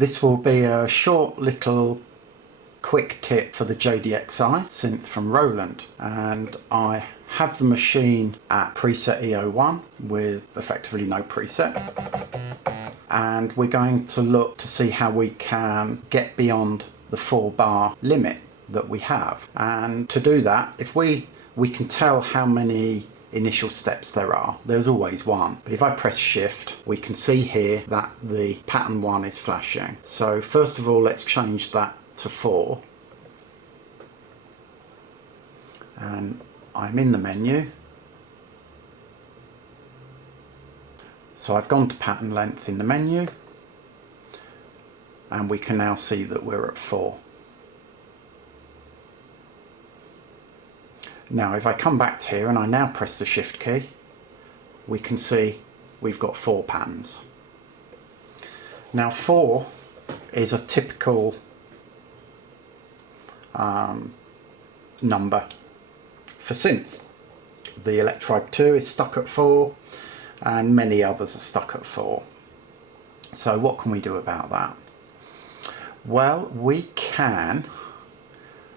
This will be a short little quick tip for the JDXI synth from Roland, and I have the machine at preset EO1 with effectively no preset, and we're going to look to see how we can get beyond the 4-bar limit that we have. And to do that, if we can tell how many initial steps there are, there's always one, but if I press shift we can see here that the pattern 1 is flashing. So first of all, let's change that to 4, and I'm in the menu, so I've gone to pattern length in the menu, and we can now see that we're at 4. Now if I come back to here and I now press the shift key, we can see we've got 4 patterns. Now 4 is a typical number for synths. The Electribe 2 is stuck at 4 and many others are stuck at 4. So what can we do about that? Well, we can,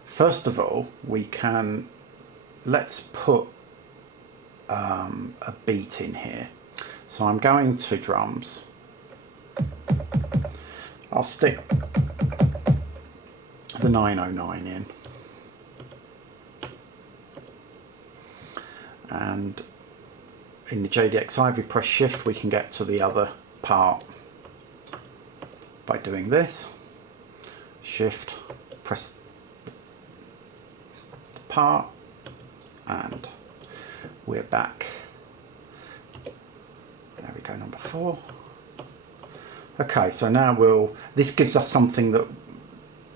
first of all, let's put a beat in here. So I'm going to drums. I'll stick the 909 in, and in the JDXI, if we press shift we can get to the other part by doing this. Shift, press the part, and we're back. There we go, number 4. Okay, so now this gives us something that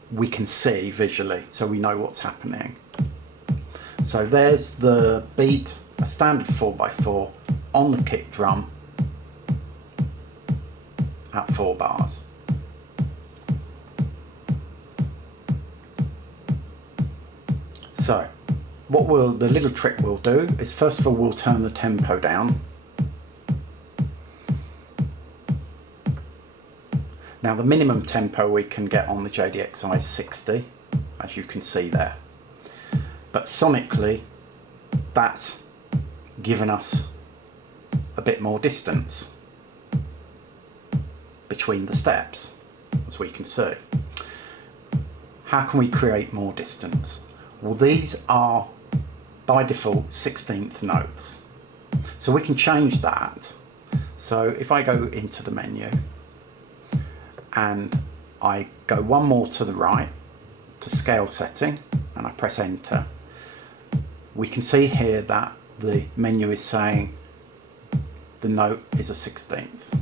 we can see visually, so we know what's happening. So there's the beat, a standard 4x4 on the kick drum at 4 bars. So the little trick we'll do is, first of all, we'll turn the tempo down. Now the minimum tempo we can get on the JDXI is 60, as you can see there. But sonically, that's given us a bit more distance between the steps, as we can see. How can we create more distance? Well, these are by default 16th notes, so we can change that. So if I go into the menu and I go one more to the right to scale setting and I press enter, we can see here that the menu is saying the note is a 16th.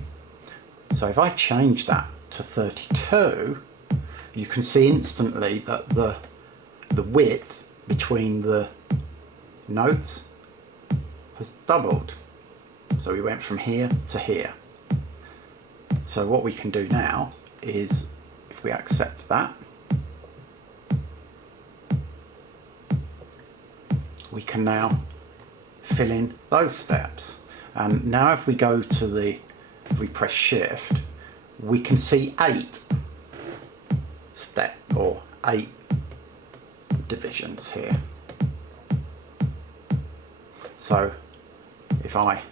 So if I change that to 32, you can see instantly that the width between the notes has doubled. So we went from here to here. So what we can do now is, if we accept that, we can now fill in those steps. And now if we go to if we press shift, we can see 8 divisions here. So if I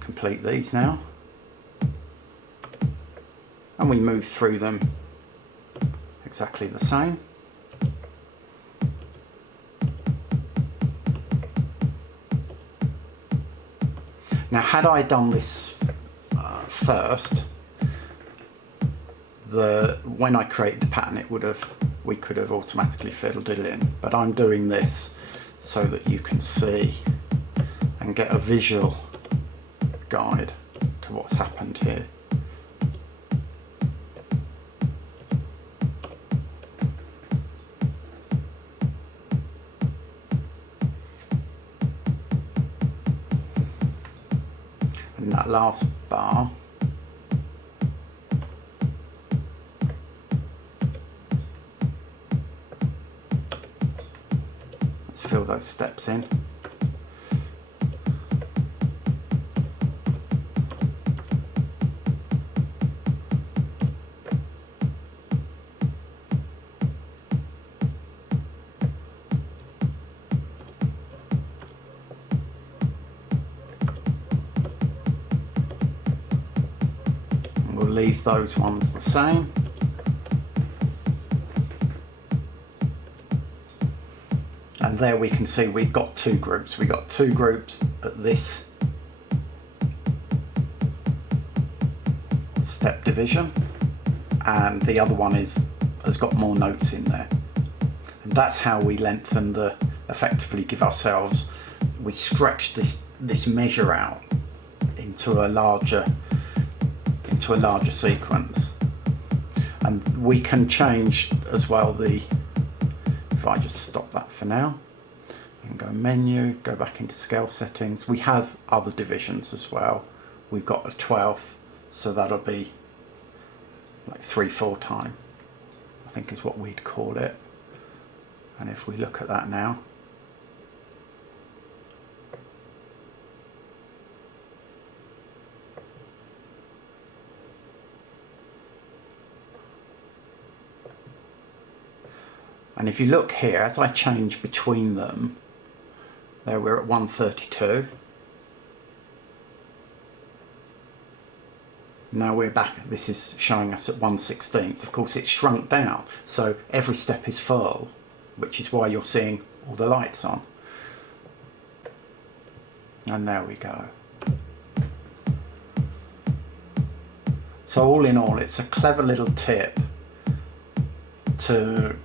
complete these now and we move through them exactly the same, now had I done this first, when I created the pattern we could have automatically filled it in, but I'm doing this so that you can see and get a visual guide to what's happened here. And that last bar, fill those steps in. leave those ones the same. And there we can see we've got two groups. We've got two groups at this step division, and the other one has got more notes in there. And that's how we lengthen effectively give ourselves, we stretch this measure out into a larger sequence. And we can change as well if I just stop that for now and go menu, go back into scale settings, we have other divisions as well. We've got a 12th, so that'll be like 3/4 time, I think is what we'd call it. And if we look at that now, and if you look here, as I change between them, there we're at 132. Now we're back, this is showing us at 1/16. Of course it's shrunk down, so every step is full, which is why you're seeing all the lights on. And there we go. So all in all, it's a clever little tip to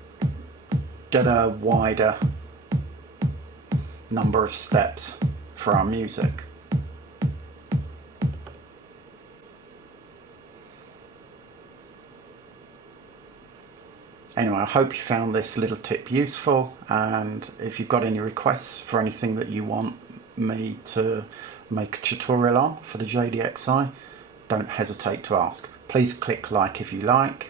get a wider number of steps for our music. Anyway, I hope you found this little tip useful, and if you've got any requests for anything that you want me to make a tutorial on for the JDXI, don't hesitate to ask. Please click like if you like.